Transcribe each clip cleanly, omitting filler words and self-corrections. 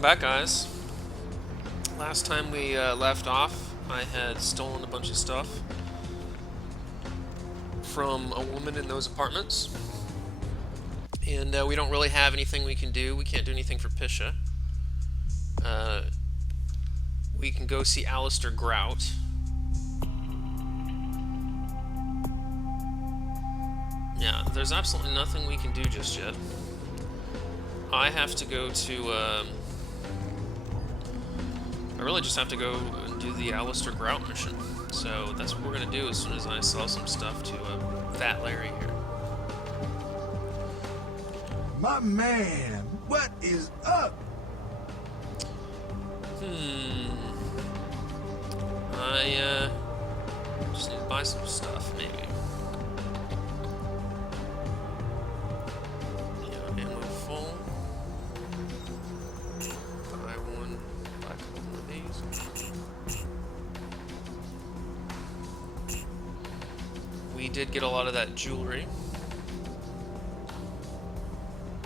Welcome back, guys. Last time we left off, I had stolen a bunch of stuff from a woman in those apartments. And we don't really have anything we can do. We can't do anything for Pisha. We can go see Alistair Grout. Yeah, there's absolutely nothing we can do just yet. I have to go to, I really just have to go and do the Alistair Grout mission. So that's what we're going to do as soon as I sell some stuff to Fat Larry here. My man, what is up? I just need to buy some stuff, maybe. Yeah, ammo full. Buy one, buy a couple more of these. We did get a lot of that jewelry.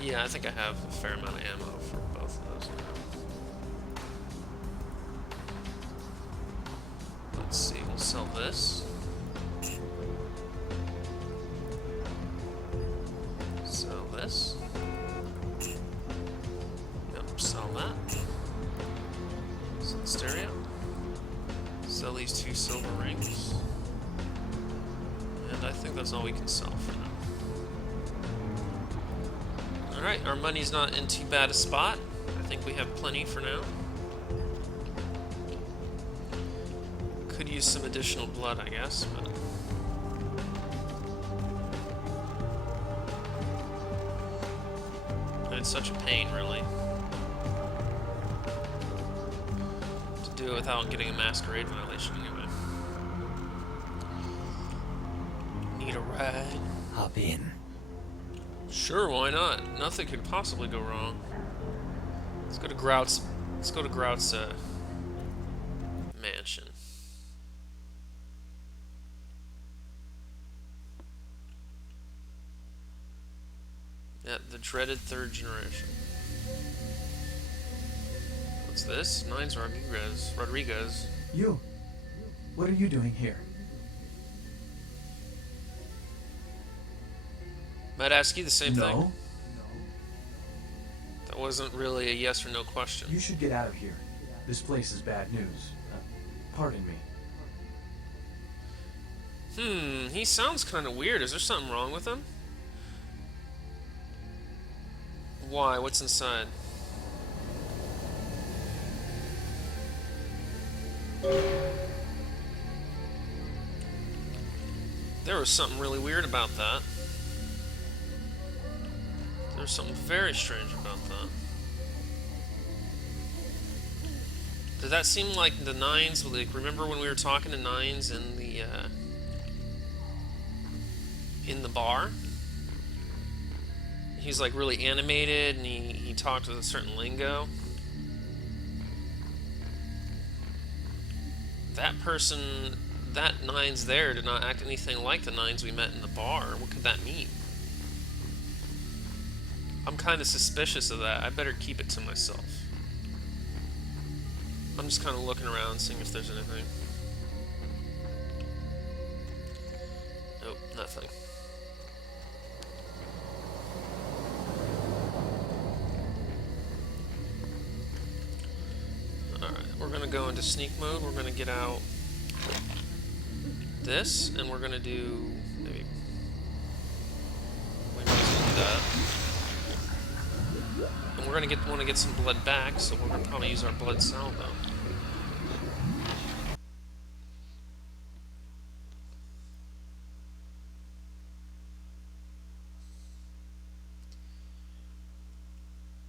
Yeah, I think I have a fair amount of ammo for both of those now. Let's see, we'll sell this. Sell this. Yep, sell that. Sell stereo. Sell these 2 silver rings. And I think that's all we can sell for now. Alright, our money's not in too bad a spot. I think we have plenty for now. Could use some additional blood, I guess, but... it's such a pain, really. To do it without getting a masquerade violation, anyway. Need a ride? Hop in. Sure, why not? Nothing could possibly go wrong. Let's go to Grout's. Let's go to Grout's mansion. Yeah, the dreaded 3rd generation. What's this? Nine's Rodriguez. You. What are you doing here? Might ask you the same thing. No. That wasn't really a yes or no question. You should get out of here. This place is bad news. Pardon me. He sounds kind of weird. Is there something wrong with him? Why? What's inside? There was something really weird about that. There's something very strange about that. Did that seem like the Nines? Like, remember when we were talking to Nines in the bar? He's like really animated, and he talked with a certain lingo. That person, that Nines there, did not act anything like the Nines we met in the bar. What could that mean? I'm kind of suspicious of that. I better keep it to myself. I'm just kind of looking around, seeing if there's anything. Nope, nothing. Alright, we're going to go into sneak mode. We're going to get out this, and we're going to do... maybe... we might as well do that. And we're going to want to get some blood back, so we're going to probably use our blood salvo.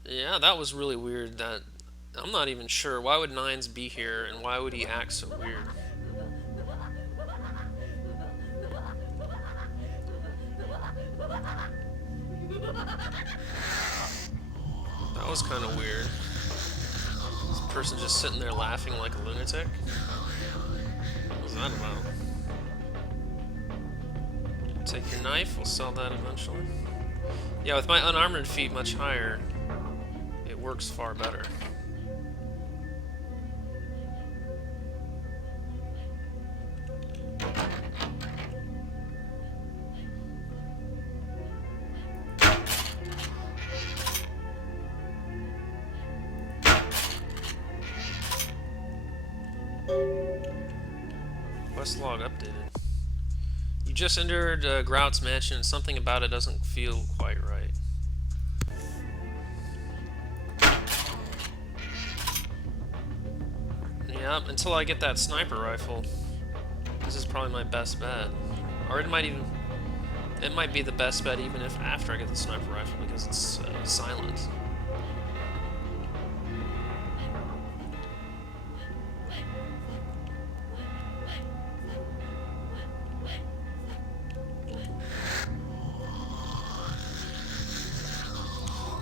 Yeah, that was really weird. That I'm not even sure. Why would Nines be here, and why would he act so weird? That was kind of weird. This person just sitting there laughing like a lunatic. What was that about? Take your knife, we'll sell that eventually. Yeah, with my unarmored feat much higher, it works far better. Quest log updated. You just entered Grout's Mansion and something about it doesn't feel quite right. Yeah, until I get that sniper rifle, this is probably my best bet. Or it might be the best bet even if after I get the sniper rifle because it's silent.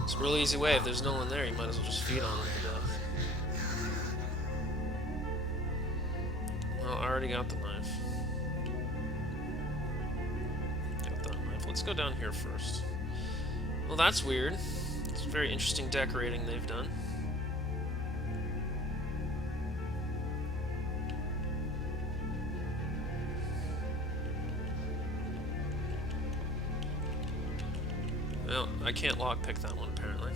It's a real easy way. If there's no one there, you might as well just feed on them to death. Well, I already got the knife. Got that knife. Let's go down here first. Well, that's weird. It's very interesting decorating they've done. Well, I can't lockpick that one, apparently.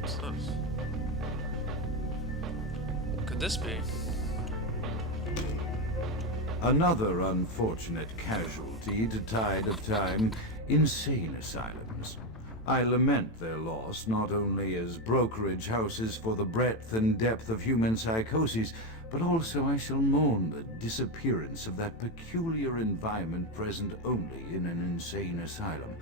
What's this? What could this be? Another unfortunate casualty to tide of time, insane asylums. I lament their loss not only as brokerage houses for the breadth and depth of human psychoses, but also I shall mourn the disappearance of that peculiar environment present only in an insane asylum.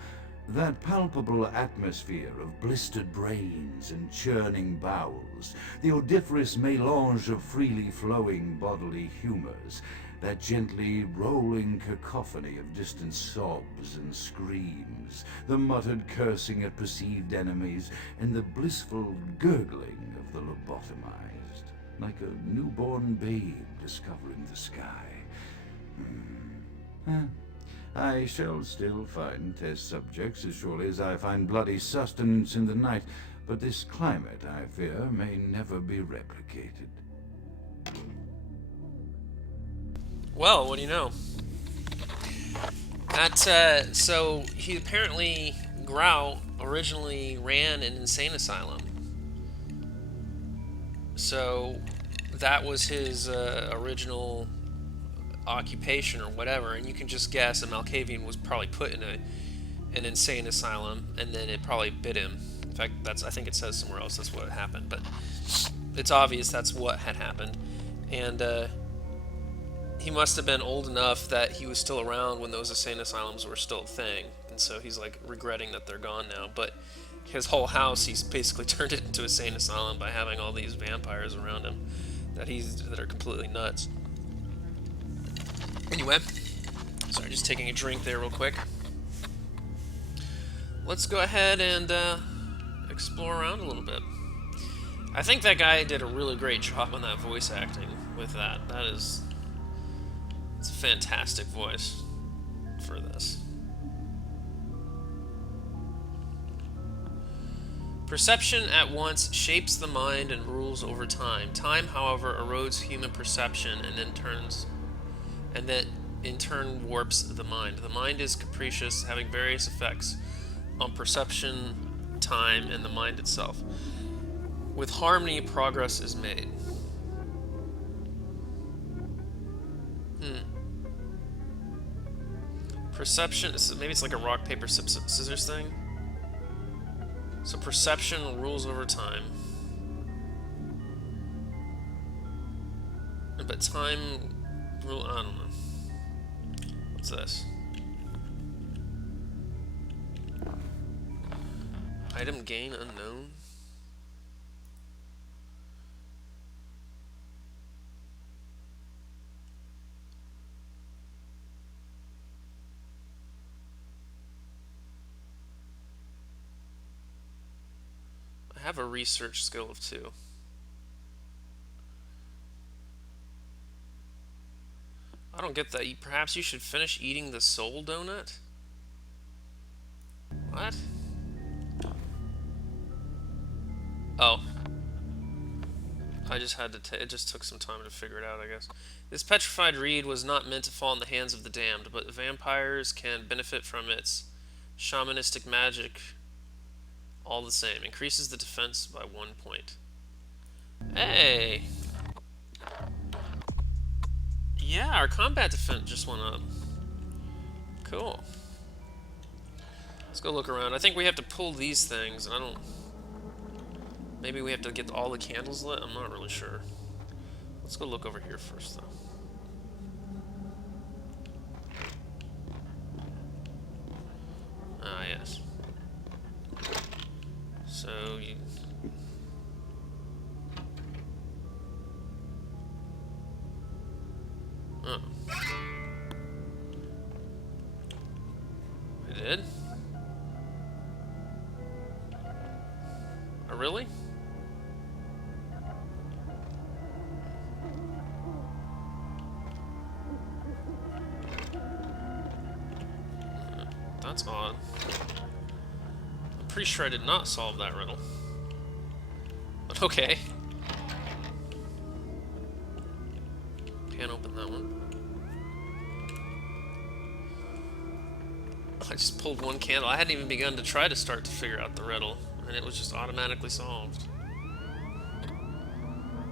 That palpable atmosphere of blistered brains and churning bowels, the odoriferous melange of freely flowing bodily humors, that gently rolling cacophony of distant sobs and screams, the muttered cursing at perceived enemies, and the blissful gurgling of the lobotomized, like a newborn babe discovering the sky. I shall still find test subjects as surely as I find bloody sustenance in the night, but this climate, I fear, may never be replicated. Well, what do you know? So he apparently, Grout originally ran an insane asylum. So that was his original occupation or whatever, and you can just guess a Malkavian was probably put in an insane asylum, and then it probably bit him. In fact, I think it says somewhere else that's what happened, but it's obvious that's what had happened. And he must have been old enough that he was still around when those insane asylums were still a thing, and so he's like regretting that they're gone now. But his whole house, he's basically turned it into a insane asylum by having all these vampires around him that are completely nuts. Anyway, sorry, just taking a drink there real quick. Let's go ahead and explore around a little bit. I think that guy did a really great job on that voice acting with that. It's a fantastic voice for this. Perception at once shapes the mind and rules over time. Time, however, erodes human perception and then in turn warps the mind. The mind is capricious, having various effects on perception, time, and the mind itself. With harmony, progress is made. Perception, maybe it's like a rock, paper, scissors thing. So perception rules over time. But time I don't know. What's this? Item gain unknown? I have a research skill of 2. I don't get that. Perhaps you should finish eating the soul donut? What? Oh. I just had to. It just took some time to figure it out, I guess. This petrified reed was not meant to fall in the hands of the damned, but vampires can benefit from its shamanistic magic all the same. Increases the defense by 1 point. Hey! Yeah, our combat defense just went up. Cool. Let's go look around. I think we have to pull these things, and I don't... Maybe we have to get all the candles lit? I'm not really sure. Let's go look over here first, though. Ah, yes. So, you... Oh. I did? Oh, really? That's odd. I'm pretty sure I did not solve that riddle. But okay. Can't open that one. I just pulled one candle. I hadn't even begun to try to start to figure out the riddle, and it was just automatically solved.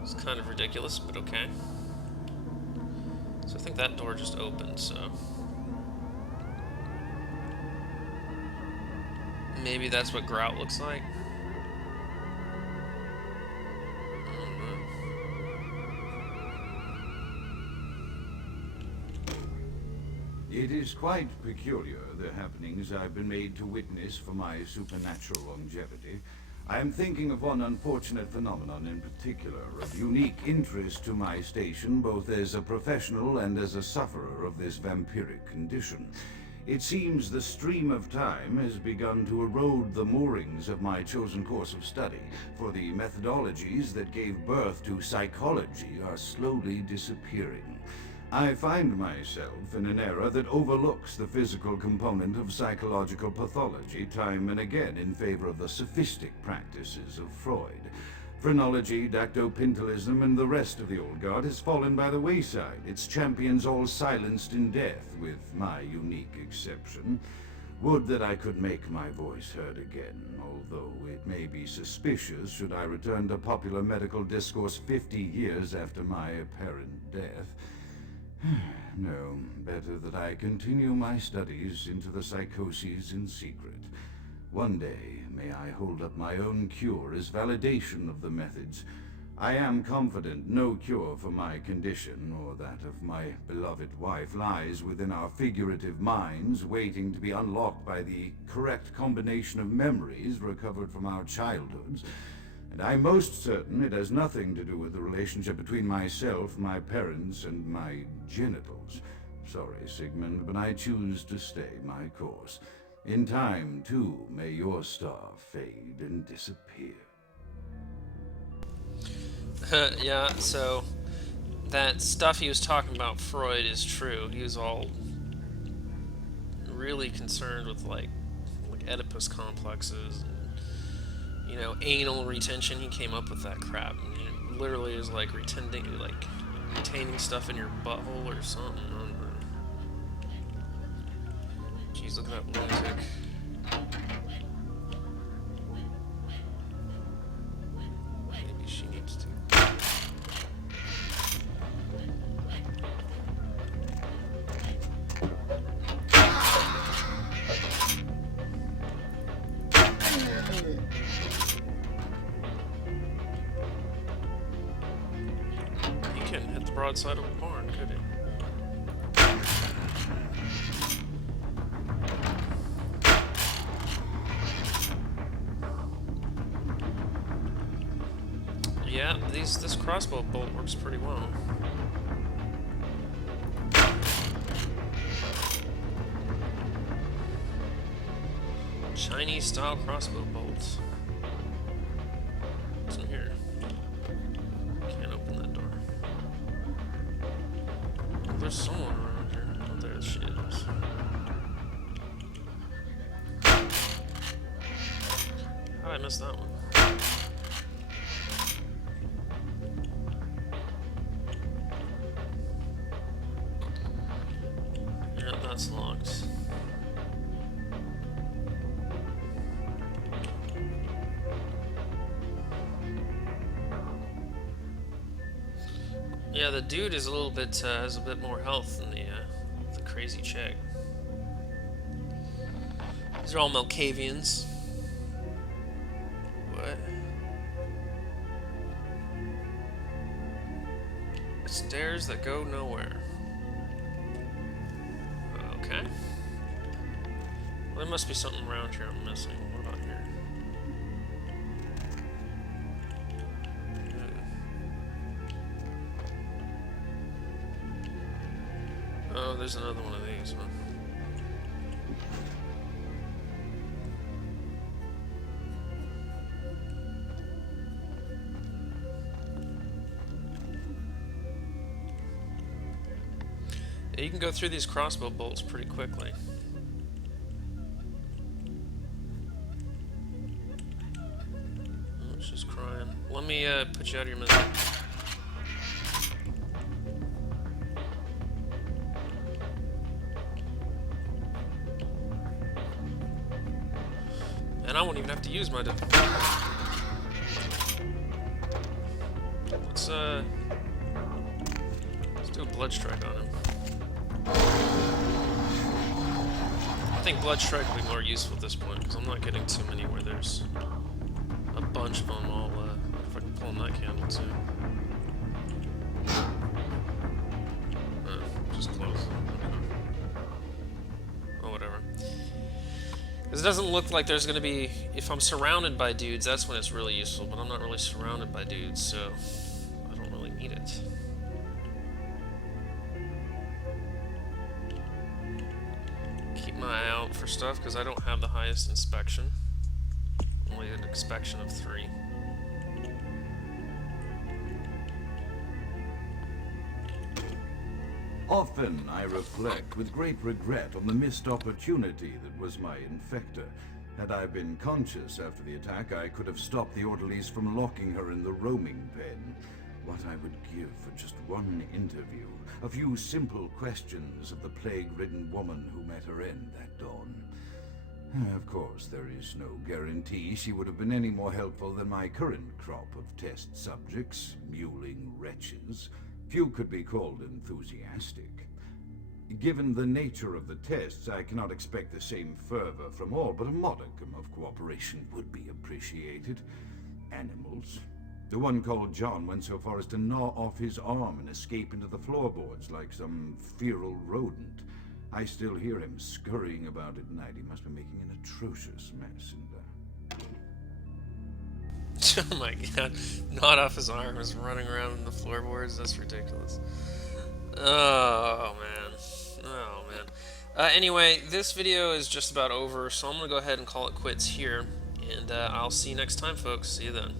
It's kind of ridiculous, but okay. So I think that door just opened, so... Maybe that's what Grout looks like? It is quite peculiar, the happenings I've been made to witness for my supernatural longevity. I am thinking of one unfortunate phenomenon in particular, of unique interest to my station, both as a professional and as a sufferer of this vampiric condition. It seems the stream of time has begun to erode the moorings of my chosen course of study, for the methodologies that gave birth to psychology are slowly disappearing. I find myself in an era that overlooks the physical component of psychological pathology time and again in favor of the sophistic practices of Freud. Phrenology, dactopintilism, and the rest of the old guard has fallen by the wayside, its champions all silenced in death, with my unique exception. Would that I could make my voice heard again, although it may be suspicious should I return to popular medical discourse 50 years after my apparent death. No, better that I continue my studies into the psychoses in secret. One day, may I hold up my own cure as validation of the methods. I am confident no cure for my condition, or that of my beloved wife, lies within our figurative minds, waiting to be unlocked by the correct combination of memories recovered from our childhoods. And I'm most certain it has nothing to do with the relationship between myself, my parents, and my genitals. Sorry, Sigmund, but I choose to stay my course. In time, too, may your star fade and disappear. Yeah, so that stuff he was talking about Freud is true. He was all really concerned with like Oedipus complexes and, you know, anal retention. He came up with that crap. And it literally is like retaining stuff in your butthole or something. I don't know. Jeez, look at that lunatic. Maybe she needs to. He couldn't hit the broadside of a barn, could he? Yeah, this crossbow bolt works pretty well. Chinese style crossbow bolts. What's in here? Can't open that door. Oh, there's someone around here. Oh, there she is. I missed that one? Yeah, that's locked. Yeah, the dude is a little bit has a bit more health than the crazy chick. These are all Malkavians. What? Stairs that go nowhere. Okay. Well, there must be something around here I'm missing. What about here? Oh, there's another one of these, huh? Yeah, you can go through these crossbow bolts pretty quickly. Oh, she's crying. Let me put you out of your misery. And I won't even have to use my let's do a blood strike on him. I think blood strike will be more useful at this point because I'm not getting too many where there's a bunch of them all. If I can pull on that candle too. Just close. Oh, whatever. Because it doesn't look like there's going to be... If I'm surrounded by dudes, that's when it's really useful, but I'm not really surrounded by dudes, so I don't really need it. Keep my eye out for stuff, because I don't have the highest inspection. Only an inspection of 3. Often I reflect with great regret on the missed opportunity that was my infector. Had I been conscious after the attack, I could have stopped the orderlies from locking her in the roaming pen. What I would give for just one interview, a few simple questions of the plague-ridden woman who met her end that dawn. Of course, there is no guarantee she would have been any more helpful than my current crop of test subjects, mewling wretches. Few could be called enthusiastic. Given the nature of the tests, I cannot expect the same fervor from all, but a modicum of cooperation would be appreciated. Animals. The one called John went so far as to gnaw off his arm and escape into the floorboards like some feral rodent. I still hear him scurrying about at night. He must be making an atrocious mess. Oh my god. Gnawed off his arm, is running around in the floorboards. That's ridiculous. Oh man. Oh man. Anyway, this video is just about over, so I'm going to go ahead and call it quits here. And I'll see you next time, folks. See you then.